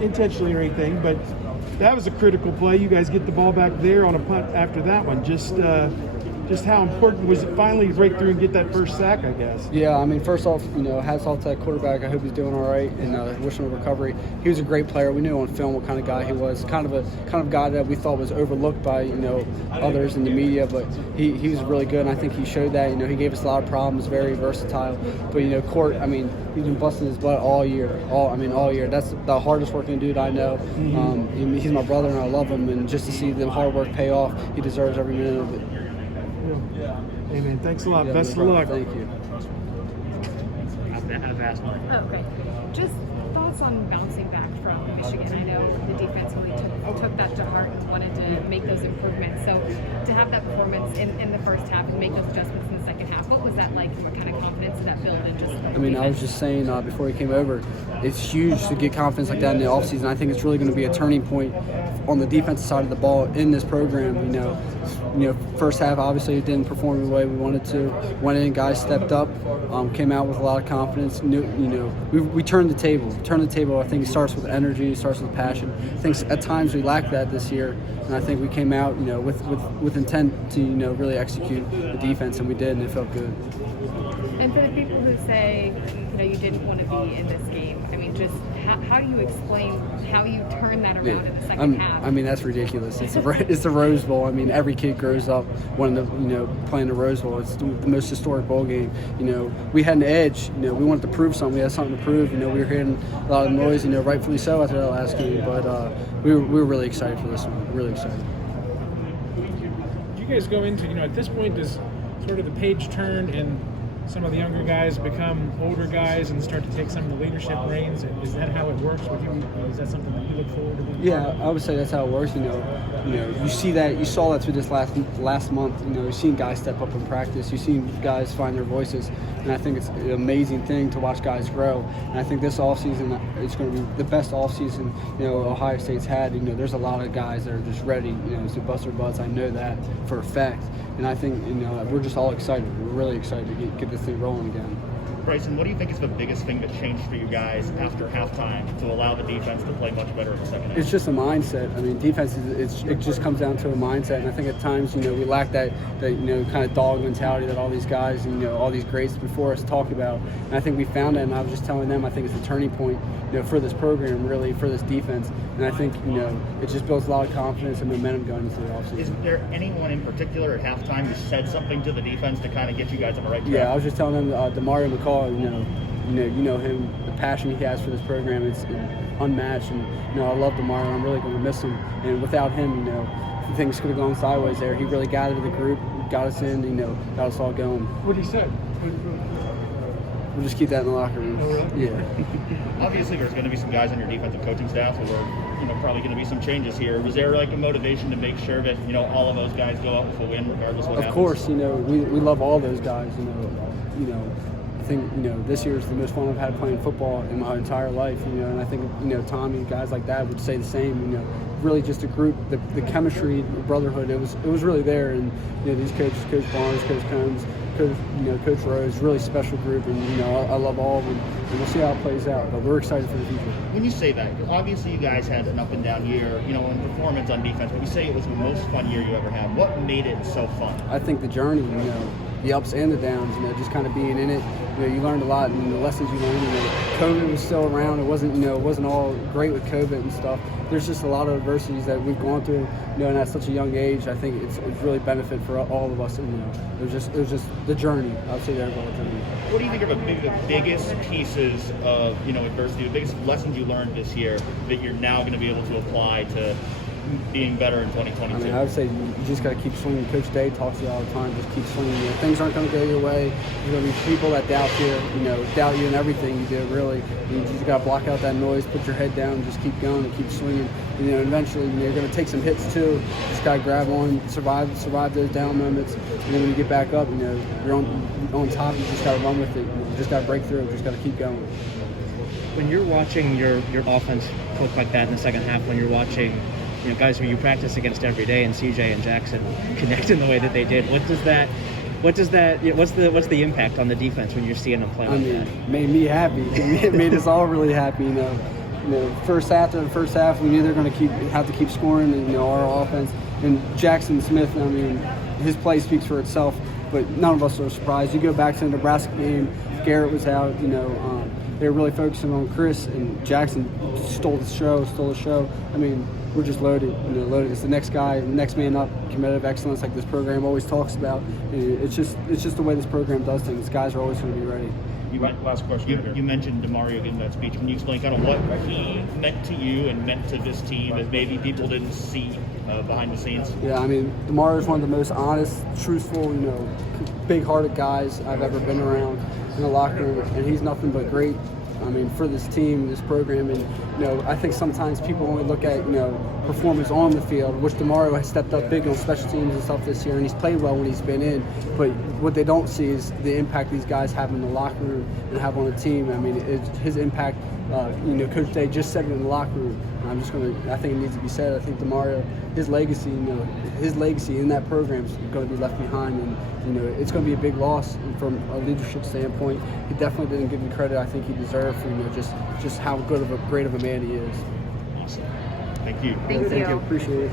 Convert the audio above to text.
intentionally or anything, but that was a critical play. You guys get the ball back there on a punt after that one. Just how important was it finally to break through and get that first sack, I guess? Yeah, I mean, first off, hats off to that quarterback. I hope he's doing all right, and wish him a recovery. He was a great player. We knew on film what kind of guy he was. Kind of guy that we thought was overlooked by others in the media, but he was really good, and I think he showed that. He gave us a lot of problems. Very versatile, but Court. I mean, he's been busting his butt all year. All year. That's the hardest working dude I know. He's my brother, and I love him. And just to see the hard work pay off, he deserves every minute of it. Hey, man, thanks a lot. Yeah, Best no of luck. Thank you. Okay. Just thoughts on bouncing back from Michigan. I know the defense really took that to heart and wanted to make those improvements. So to have that performance in the first half and make those adjustments in the second half, what was that like? What kind of confidence did that build? And just I was just saying before he came over, it's huge to get confidence like that in the offseason. I think it's really going to be a turning point on the defensive side of the ball in this program. First half obviously it didn't perform the way we wanted to. Went in, guys stepped up, came out with a lot of confidence. We turned the table. I think it starts with energy, it starts with passion. I think at times we lacked that this year, and I think we came out, with intent to, really execute the defense, and we did, and it felt good. And for the people who say, you didn't want to be in this game, I mean, just how do you explain how you turn that around in the second half? I mean, that's ridiculous. It's the Rose Bowl. I mean, every kid grows up wanting to, playing the Rose Bowl. It's the most historic bowl game. We had an edge. We wanted to prove something. We had something to prove. We were hearing a lot of noise, rightfully so after that last game. But we were really excited for this one. Really excited. Do you guys go into, at this point, does sort of the page turn and some of the younger guys become older guys and start to take some of the leadership reins? Is that how it works with you? Is that something that you look forward to being part of? I would say that's how it works. You see that, you saw that through this last month. You've seen guys step up in practice. You've seen guys find their voices, and I think it's an amazing thing to watch guys grow. And I think this offseason is going to be the best offseason Ohio State's had. There's a lot of guys that are just ready, to bust their butts. I know that for a fact. And I think, we're just all excited. We're really excited to get this thing rolling again. Bryson, what do you think is the biggest thing that changed for you guys after halftime to allow the defense to play much better in the second half? It's just a mindset. I mean, defense it just comes down to a mindset, and I think at times we lack that kind of dog mentality that all these guys all these greats before us talk about. And I think we found that, and I was just telling them I think it's a turning point for this program, really, for this defense. And I think it just builds a lot of confidence and momentum going into the offseason. Is there anyone in particular at halftime who said something to the defense to kind of get you guys on the right track? Yeah, I was just telling them Demario Davis. You know him, the passion he has for this program, it's unmatched. And I love Demario. I'm really going to miss him. And without him, things could have gone sideways there. He really gathered the group, got us in, got us all going. What did he say? We'll just keep that in the locker room. Oh, really? Yeah. Obviously, there's going to be some guys on your defensive coaching staff who are, probably going to be some changes here. Was there like a motivation to make sure that all of those guys go out with a win, regardless of what happens? Of course, we love all those guys. I think this year is the most fun I've had playing football in my entire life. And I think Tommy, guys like that would say the same. Really just a group, the chemistry, the brotherhood. It was really there. And these coaches, Coach Barnes, Coach Combs, Coach Rose, really special group, and I love all of them, and we'll see how it plays out. But we're excited for the future. When you say that, because obviously you guys had an up and down year, in performance on defense, but you say it was the most fun year you ever had. What made it so fun? I think the journey, the ups and the downs, just kind of being in it. You learned a lot, and the lessons you learned. COVID was still around. It wasn't all great with COVID and stuff. There's just a lot of adversities that we've gone through, and at such a young age. I think it's really benefit for all of us. And, it was just the journey. I'll say that about the journey. What do you think are the biggest pieces of adversity, the biggest lessons you learned this year that you're now going to be able to apply to being better in 2022? I would say you just got to keep swinging. Coach Day talks to you all the time. Just keep swinging. Things aren't going to go your way. There's going to be people that doubt you in everything you do, really. You just got to block out that noise, put your head down, and just keep going and keep swinging. And eventually you're going to take some hits too. Just got to grab on, survive those down moments. And then when you get back up, you're on top. You just got to run with it. You just got to break through. You just got to keep going. When you're watching your offense look like that in the second half, when you're watching guys who you practice against every day, and CJ and Jackson connect in the way that they did, what's the impact on the defense when you're seeing them play like that? It made me happy. It made us all really happy. first after the first half, we knew they're going to have to keep scoring, and our offense and Jackson Smith. I mean, his play speaks for itself. But none of us were surprised. You go back to the Nebraska game, Garrett was out. They were really focusing on Chris, and Jackson stole the show. I mean, we're just loaded. Loaded. It's the next guy, next man up, competitive excellence, like this program always talks about. It's just the way this program does things. Guys are always going to be ready. Last question. You mentioned Demario giving that speech. Can you explain kind of what he meant to you and meant to this team that maybe people didn't see behind the scenes? Yeah, I mean, Demario is one of the most honest, truthful, big-hearted guys I've ever been around in the locker room, and he's nothing but great. I mean, for this team, this program, and I think sometimes people only look at performance on the field, which Demario has stepped up big on special teams and stuff this year, and he's played well when he's been in. But what they don't see is the impact these guys have in the locker room and have on the team. I mean, his impact. Coach Day just said it in the locker room. I think it needs to be said. I think Demario, his legacy in that program is going to be left behind, and it's going to be a big loss from a leadership standpoint. He definitely didn't give the credit I think he deserved for just how great of a man he is. Awesome. Thank you. Thank you. Appreciate it.